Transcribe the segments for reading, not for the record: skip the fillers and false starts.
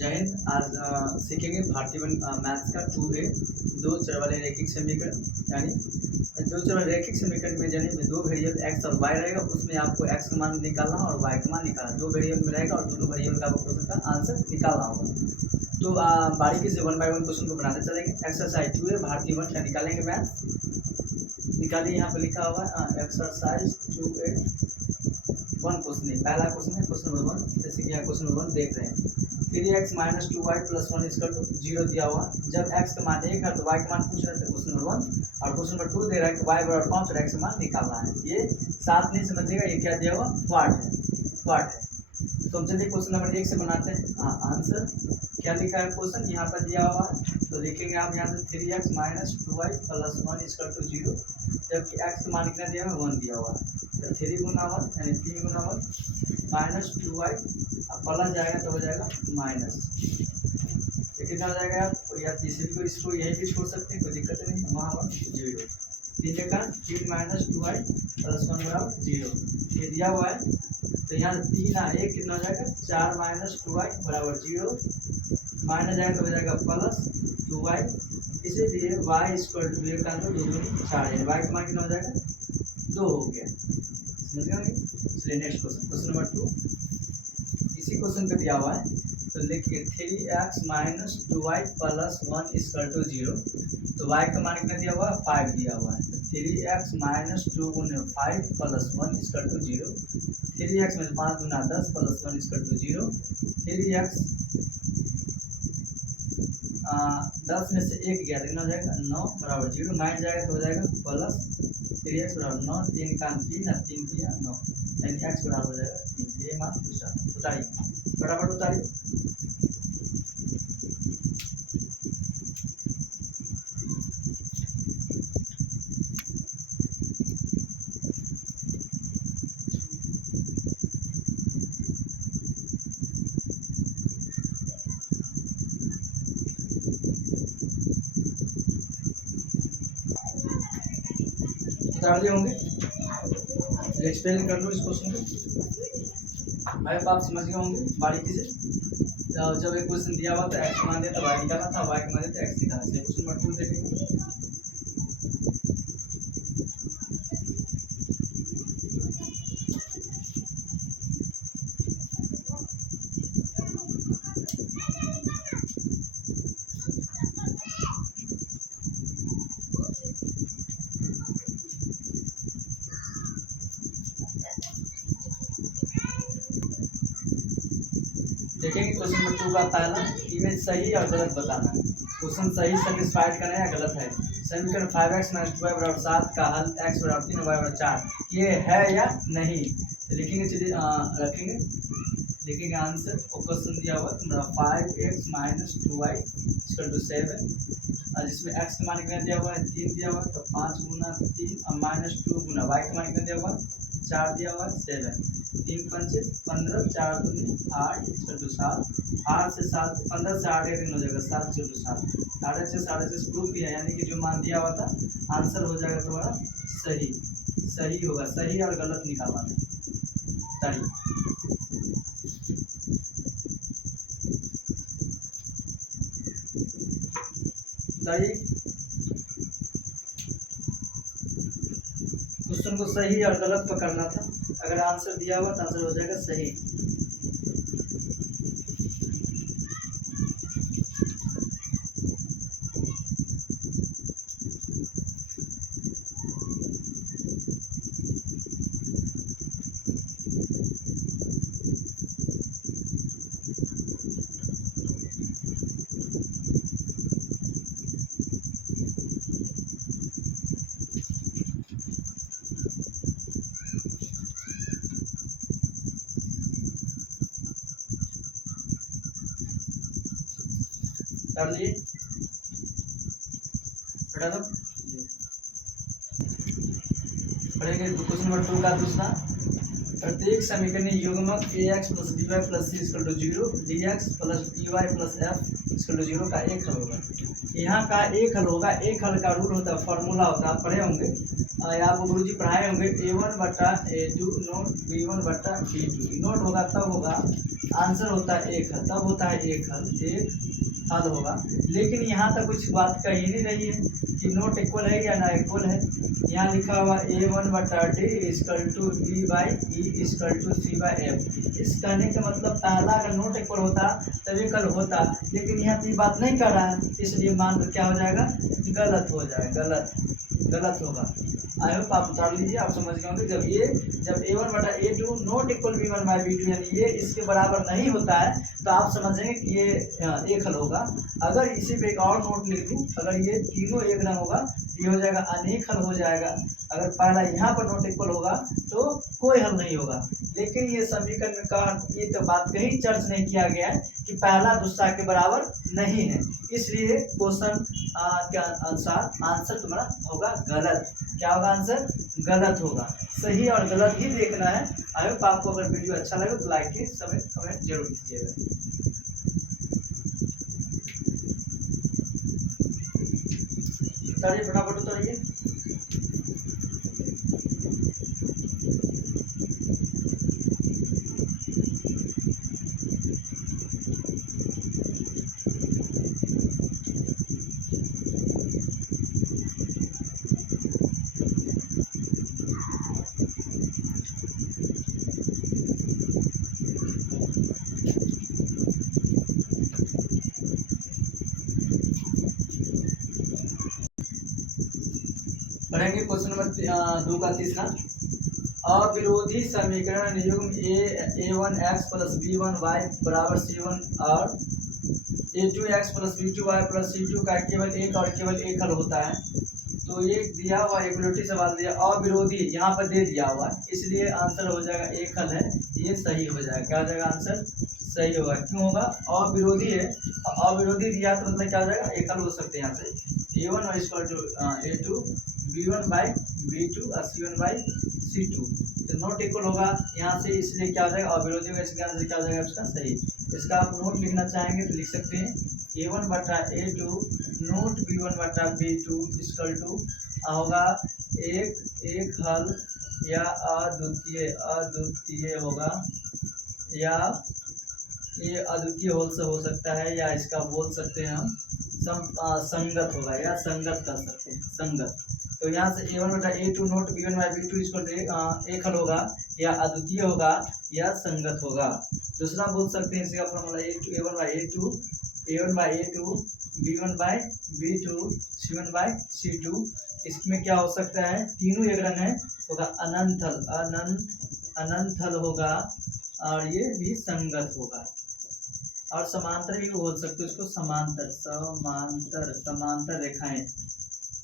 जय हिंद। आज सीखेंगे भारतीय मैथ्स का 2A दो चर वाले रैखिक समीकरण। यानी दो चर वाले रैखिक समीकरण में यानी दो वेरिएबल एक्स और वाई रहेगा, उसमें आपको एक्स का मान निकालना और वाई का मान निकालना। दो वेरिएबल में रहेगा और दोनों वेरिएबल का आपको क्वेश्चन का आंसर निकालना होगा। तो बारीकी से 1 बाय 1 क्वेश्चन को बनाते चलेंगे। एक्सरसाइज 2A भारतीय वन क्या निकालेंगे मैथ निकालिए। यहाँ पर लिखा हुआ है एक्सरसाइज 2A 1 क्वेश्चन नहीं, पहला क्वेश्चन है क्वेश्चन नंबर 1। जैसे कि यहाँ क्वेश्चन नंबर 1 देख रहे हैं 3x minus 2y plus 1 equal to 0 दिया हुआ। जब x का मान 1 है तो y का मान पूछ रहे थे क्वेश्चन नंबर 1, और क्वेश्चन नंबर 2 दे रहा है कि y बराबर 5 और x का मान निकालना है। ये साथ नहीं समझिएगा, ये क्या दिया हुआ पार्ट है। तो हम चलिए क्वेश्चन नंबर 1 से बनाते हैं। आंसर क्या लिखा है क्वेश्चन यहाँ पर दिया हुआ है, तो लिखेंगे आप यहाँ से 3x minus 2y plus 1 equal to 0, जबकि x का मान कितना दिया हुआ है 1 दिया हुआ है। तो 3 गुना 1 यानी 3 गुना 1 माइनस 2y, अब प्लस जाएगा तो हो जाएगा माइनस। ये कितना हो जाएगा आप या तीसरी को इसको यहीं भी छोड़ सकते हैं, कोई दिक्कत नहीं है। वहाँ पर 0 3 का 3 माइनस 2y प्लस 1 बराबर 0 ये दिया हुआ है। तो यहाँ से 3 1 कितना हो जाएगा 4 माइनस 2y बराबर 0, माइनस जाएगा तो हो जाएगा प्लस 2y। इसीलिए y इक्वल टू 0 का आंसर 2 दूनी 4 है। y का मान कितना हो जाएगा 2 हो गया। समझ गए? इसलिए नेक्स्ट क्वेश्चन नंबर 2 इसी क्वेश्चन पे दिया हुआ है। तो देखिए 3x minus 2y plus 1 equal to 0, तो y का मान कितना दिया हुआ है 5 दिया हुआ है। तो 3x माइनस 2 गुना 5 प्लस 1 इक्वल टू 0, 3x में 5 गुना 10 प्लस 1 इक्वल टू 0, 3x 10 में से 1 गया कितना हो जाएगा 9 बराबर 0, माइनस जाएगा तो हो जाएगा प्लस 3x बराबर 9, 3 का 3 और 3 दिया 9, यानी x बराबर हो जाएगा 3। ये मान पूछा, उतारिए फटाफट उतारिए। उतार दिए होंगे, एक्सप्लेन कर लो इस क्वेश्चन को। भाई आप समझ गए होंगे बारीकी से। जब एक क्वेश्चन दिया हुआ तो एक्स मान दिया तो वाई निकालना था, वाई का मान दिया तो एक्स निकालना था। क्वेश्चन नंबर 2 देखेंगे। देखेंगे क्वेश्चन नंबर 2 का पहला इमेज सही और गलत बताना है। क्वेश्चन सही सेटिस्फाइड करना है या गलत है। समीकरण 5x माइनस 2y बराबर 7 का हल x बराबर 3 और y बराबर 4 ये है या नहीं। तो लिखेंगे, चलिए लिखेंगे आंसर। और क्वेश्चन दिया हुआ 5x minus 2y equal to 7, और जिसमें x का मान कितना दिया हुआ है 3 दिया हुआ है, तो 5 गुना 3 और माइनस 2 गुना y का मान कितना दिया हुआ है 4 दिया हुआ है 7, 3 5 15 4 2 8 इक्वल टू 7, 8 से 7 15 से 8 एक दिन हो जाएगा 7 इक्वल टू 7, 8 से प्रूफ किया, यानी कि जो मान दिया हुआ था आंसर हो जाएगा तुम्हारा सही होगा। सही और गलत निकालना था। तारीख क्वेश्चन को सही और गलत पकड़ना था। अगर आंसर दिया हुआ तो आंसर हो जाएगा सही। कर लिए पढ़ेंगे क्वेश्चन नंबर 2 का दूसरा। प्रत्येक समीकरण युग्मक ax plus by plus c equal to 0, dx plus dy plus f equal to 0 का एक हल होगा। यहाँ का एक हल होगा। एक हल का रूल होता है, फॉर्मूला होता है, आप पढ़े होंगे, आपको गुरुजी पढ़ाए होंगे। a1 बटा a2 नोट b1 बटा b2 नोट होगा तब होगा आंसर होता है एक हल, तब होता है एक हल, एक हल होगा। लेकिन यहाँ तक कुछ बात कही नहीं रही है कि नोट इक्वल है या ना इक्वल है। यहाँ लिखा हुआ A1/D equal to B/E equal to C/F। इस कहने का मतलब पहला अगर नोट इक्वल होता तभी कल होता, लेकिन यहाँ ये बात नहीं कर रहा है, इसलिए मान क्या हो जाएगा, गलत हो जाएगा, गलत होगा। आई होप आप उतार लीजिए, आप समझ गए होंगे। जब A1/A2 नॉट इक्वल B1/B2 यानी ये इसके बराबर नहीं होता है तो आप समझेंगे कि ये एक हल होगा। अगर इसी पे एक और नोट लिख दूँ, अगर ये तीनों एक रंग होगा ये हो जाएगा अनेक हल हो जाएगा। अगर पहला यहाँ पर नोट इक्वल होगा तो कोई हल नहीं होगा। लेकिन ये समीकरण का ये तो बात कहीं चर्च नहीं किया गया है कि पहला दूसरा के बराबर नहीं है, इसलिए क्वेश्चन के अनुसार आंसर तुम्हारा होगा गलत। क्या होगा आंसर, गलत होगा। सही और गलत ही देखना है। आई होप आपको अगर वीडियो अच्छा लगे तो लाइक के समय कमेंट जरूर कीजिएगा। उतारिए फटाफट उतारिए। पढ़ेंगे क्वेश्चन नंबर 2 का तीसरा। अविरोधी समीकरण युग्म A1x प्लस B1y बराबर C1 और A2x plus B2y plus C2 का केवल एक हल होता है। तो ये दिया हुआ इक्वलिटी सवाल दिया, अविरोधी यहाँ पर दे दिया हुआ, इसलिए आंसर हो जाएगा एक हल है, ये सही हो जाएगा। क्या हो जाएगा आंसर, सही होगा। क्यों होगा, अविरोधी है, अविरोधी दिया तो मतलब क्या हो जाएगा, एक हल हो सकते हैं। यहाँ से A1 equal to A2 B1/B2 और C1/C2 तो नोट इक्वल होगा यहाँ से, इसलिए क्या हो जाएगा अविरोधी होगा। इसके आंसर क्या हो जाएगा इसका सही। इसका आप नोट लिखना चाहेंगे तो लिख सकते हैं A1/A2 note B1/B2 equal to होगा एक हल या अद्वितीय होगा, या ये अद्वितीय होल से हो सकता है, या इसका बोल सकते हैं हम संगत होगा, या संगत कर सकते हैं, संगत। तो यहाँ से A1/A2 note B1/B2 equal to एक हल होगा, या अद्वितीय होगा, या संगत होगा। दूसरा बोल सकते हैं इसका फॉर्मूला A1/A2 B1/B2 C1/C2। इसमें क्या हो सकता है, तीनों एक रंग है, होगा अनंत हल होगा, और ये भी संगत होगा। और समांतर भी बोल सकते हो इसको, समांतर रेखाएं।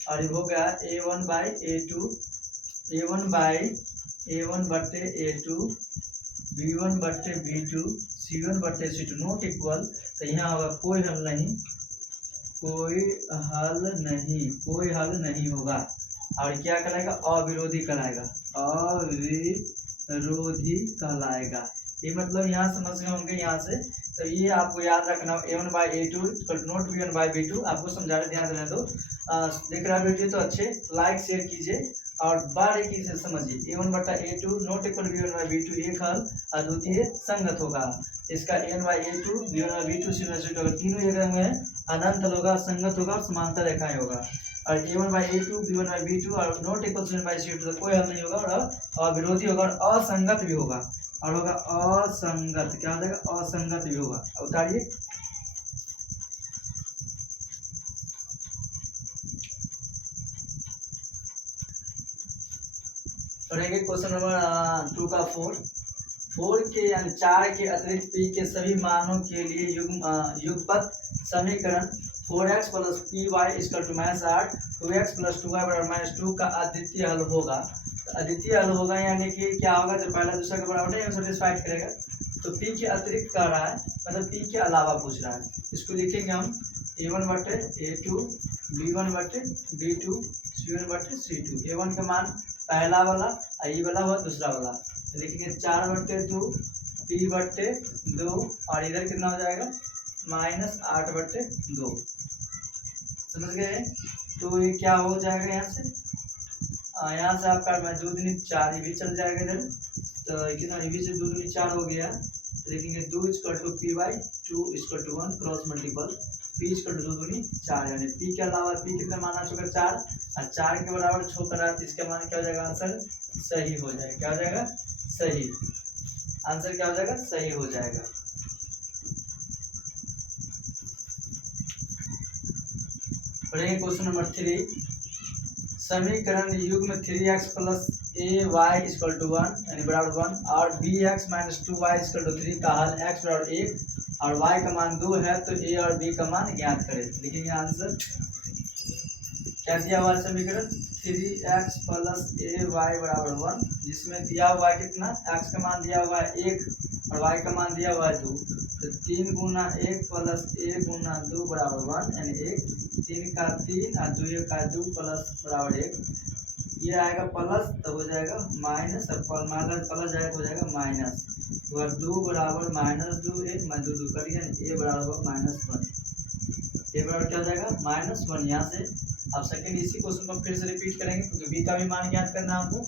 और ये हो गया A1/A2 B1/B2 C1/C2 note equal. तो यहाँ होगा कोई हल नहीं होगा। और क्या कहलाएगा, अविरोधी कहलाएगा। ये मतलब यहाँ समझ गए होंगे यहाँ से। तो ये आपको याद रखना, A1/A2 नोट B1/B2 आपको समझा रहे, ध्यान देना। तो देख रहा वीडियो तो अच्छे लाइक शेयर कीजिए और बारीकी से समझिए। A1/A2 नोट इक्वल B1/B2 एक हल अद्वितीय संगत होगा। इसका A1/A2 B1/B2 C1/C2 अगर तीनों एक रंग में अनंत हल होगा, संगत होगा, समांतर रेखाएं होगा। और A1/A2 B1/B2 और नोट इक्वल C1/C2 तो कोई हल नहीं होगा, और अविरोधी होगा, और असंगत भी होगा, और होगा असंगत। क्या हो जाएगा, असंगत भी होगा। उतारिए। पढ़ेंगे क्वेश्चन नंबर 2 का 4 के यानी 4 के अतिरिक्त p के सभी मानों के लिए युगपत समीकरण 4x plus py equal to -8 2x प्लस 2y बराबर -2 का अद्वितीय हल होगा। तो अद्वितीय हल होगा यानी कि क्या होगा, जब पहला दूसरा के बराबर नहीं सेटिस्फाइड करेगा। तो p के अतिरिक्त कह रहा है, मतलब p के अलावा पूछ रहा है। इसको लिखेंगे हम A1/A2 B1/B2 C1/C2। A1 का मान पहला वाला, आई वाला हुआ दूसरा वाला, तो लिखेंगे 4/2 p/2 और इधर कितना हो जाएगा -8/2। समझ गए। तो ये क्या हो जाएगा, यहाँ से आपका 2 दूनी 4 ये भी चल जाएगा इधर। तो कितना, ये भी से 2 दूनी 4 हो गया, लिखेंगे 2 equal to P by 2 equal to 1 cross multiple P equal to 2 दूनी 4 यानी पी के अलावा पी कितना माना चुका 4 और 4 के बराबर 6 करा तो इसका मान क्या हो जाएगा आंसर सही हो जाएगा। क्या हो जाएगा सही, आंसर क्या हो जाएगा सही हो जाएगा। पढ़ेंगे क्वेश्चन नंबर 3। समीकरण युग्म 3x plus A Y equal to 1 यानी बराबर 1 और bx minus 2y equal to 3 का हल x बराबर 1 और y का मान 2 है तो a और b का मान ज्ञात करें। लिखेंगे आंसर क्या दिया हुआ समीकरण 3x प्लस ए वाई बराबर 1 जिसमें दिया हुआ है कितना x का मान दिया हुआ है 1 और y का मान दिया हुआ है 2 तो 3 गुना 1 प्लस 1 गुना 2 बराबर 1 यानी 1 3 का 3 और 2 का 2 प्लस बराबर 1 ये आएगा प्लस तो हो जाएगा माइनस और माइनस प्लस जाएगा हो जाएगा माइनस और 2 बराबर माइनस 2 1 मैं 2 करिए a बराबर माइनस 1 a बराबर क्या हो जाएगा माइनस 1। यहाँ से अब सेकंड इसी क्वेश्चन को फिर से रिपीट करेंगे क्योंकि b का भी मान ज्ञात करना है हमको।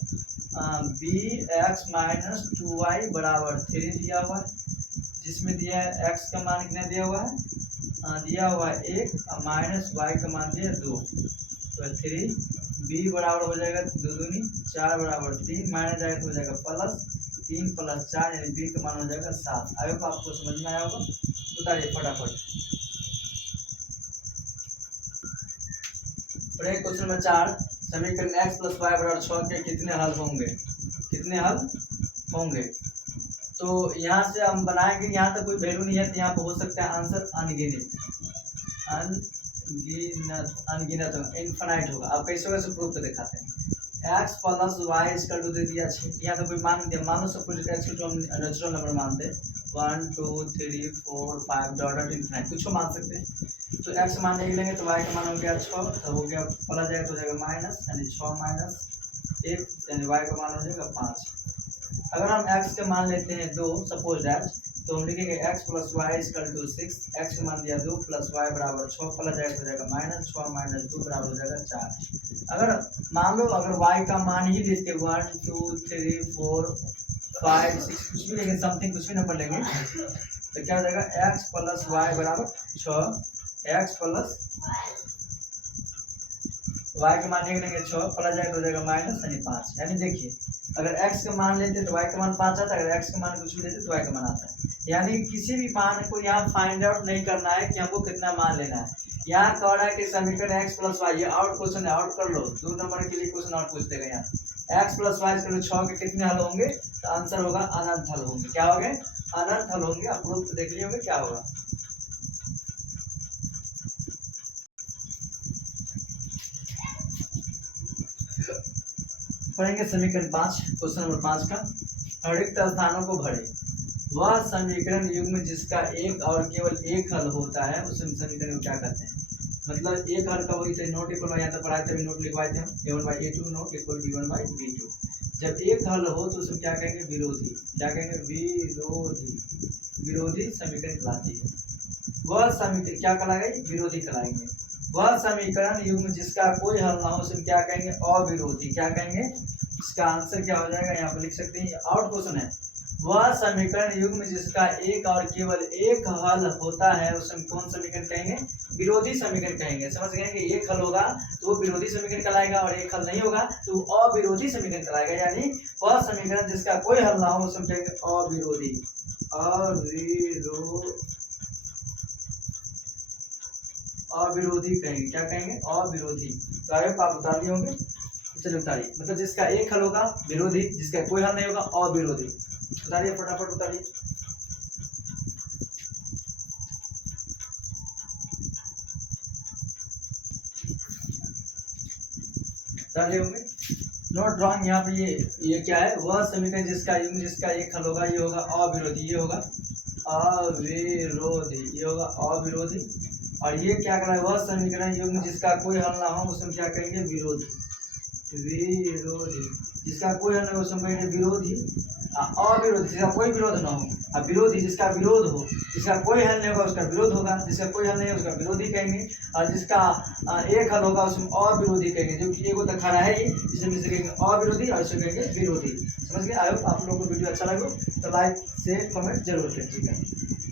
bx माइनस 2y बराबर 3 दिया हुआ है जिसमें दिया है x का मान कितना दिया हुआ है 1 और माइनस y का मान दिया 2 तो 3 b बराबर हो जाएगा 2 दूनी 4 बराबर 3 माइनस जाएगा तो हो जाएगा प्लस 3 प्लस 4 यानी b का मान हो जाएगा 7। आई होप आपको समझ में आया होगा। उतारिए फटाफट। क्वेश्चन नंबर 4 समीकरण x प्लस वाई बराबर 6 के कितने हल होंगे। तो यहाँ से हम बनाएंगे, यहाँ तक कोई वैल्यू नहीं है तो यहाँ पे हो सकता है आंसर अनगिनत होगा, इनफाइनाइट होगा। आप कैसे वैसे प्रूफ कर दिखाते हैं x plus Y equal to दे दिया 6 यहाँ तो कोई मान दिया, मान लो सब कुछ x को हम नेचुरल नंबर मानते 1 2 3 4 5 डॉट इनफाइनाइट कुछ मान सकते हैं। तो x मान नहीं लेंगे तो y का मान हो गया 6 तो हो गया प्लस जाएगा तो हो जाएगा माइनस यानी 6 माइनस 1 यानी y का मान हो जाएगा 5। अगर हम x के मान लेते हैं 2 सपोज दैट तो हम लिखेंगे x plus Y equal to 6 x का मान दिया 2 प्लस y बराबर 6 प्लस जाएगा हो जाएगा माइनस 6 माइनस 2 बराबर हो जाएगा 4। अगर मान लो अगर y का मान ही लेते 1 2 3 4 5 6 कुछ भी लेंगे समथिंग कुछ भी नंबर लेंगे तो क्या हो जाएगा x प्लस वाई बराबर 6 x प्लस y के मान लेंगे 6 प्लस जाएगा हो जाएगा माइनस यानी 5। यानी देखिए अगर x का मान लेते तो y का मान 5 आता है, अगर x का मान कुछ भी लेते तो y का मान आता है। यानी किसी भी मान को यहाँ फाइंड आउट नहीं करना है कि हमको कितना मान लेना है। यहाँ कह रहा है कि समीकरण x प्लस वाई, ये आउट क्वेश्चन है, आउट कर लो 2 नंबर के लिए क्वेश्चन आउट पूछ देगा। यहाँ x plus Y equal to 6 के कितने हल होंगे तो आंसर होगा अनंत हल होंगे। क्या होंगे अनंत हल होंगे। आप लोग देख लिए होंगे क्या होगा। पढ़ेंगे समीकरण 5 क्वेश्चन नंबर 5 का रिक्त स्थानों को भरे। वह समीकरण युग्म जिसका एक और केवल एक हल होता है उस समीकरण को क्या कहते हैं। मतलब एक हल का वही थे नोट इक्वल यहाँ तक पढ़ाए थे नोट लिखवाए थे हम a1/a2 नोट इक्वल b1/b2। जब एक हल हो तो उसमें क्या कहेंगे विरोधी, क्या कहेंगे विरोधी समीकरण कहलाती है। वह समीकरण क्या कहलाएगी विरोधी कहलाएंगे। वह समीकरण युग्म जिसका कोई हल ना हो उसमें क्या कहेंगे अविरोधी। क्या कहेंगे इसका आंसर क्या हो जाएगा यहाँ पर लिख सकते हैं, आउट क्वेश्चन है। वह समीकरण युग्म जिसका एक और केवल एक हल होता है उसमें कौन समीकरण कहेंगे विरोधी समीकरण कहेंगे। समझ गए कि एक हल होगा तो वो विरोधी समीकरण कहलाएगा और एक हल नहीं होगा तो वो अविरोधी समीकरण कहलाएगा। यानी वह समीकरण जिसका कोई हल ना हो उसमें कहेंगे अविरोधी, अविरोधी कहेंगे। क्या कहेंगे अविरोधी। तो आगे आप बता दिए होंगे, चलिए उतारिए। मतलब जिसका एक हल होगा विरोधी, जिसका कोई हल नहीं होगा अविरोधी। उतारिए फटाफट उतारिए। उतारिए होंगे नोट ड्रॉइंग। यहाँ पे ये क्या है वह समीकरण जिसका युग्म जिसका एक हल होगा ये होगा अविरोधी, ये होगा अविरोधी, ये होगा अविरोधी। और ये क्या कर रहा है वह समीकरण युग्म जिसका कोई हल ना हो उसमें क्या करेंगे विरोधी, जिसका कोई हल ना हो उसमें कहेंगे विरोधी। अविरोधी जिसका कोई विरोध ना हो, अब विरोधी जिसका विरोध हो, जिसका कोई हल नहीं होगा उसका विरोध होगा, जिसका कोई हल नहीं है उसका विरोधी कहेंगे, और जिसका एक हल होगा उसमें अविरोधी कहेंगे, जो कि एगो तो खड़ा है ही, जिसमें से कहेंगे अविरोधी और इसे कहेंगे विरोधी। समझ गए? आई होप आप लोगों को वीडियो अच्छा लगे तो लाइक शेयर कमेंट जरूर करें। ठीक है।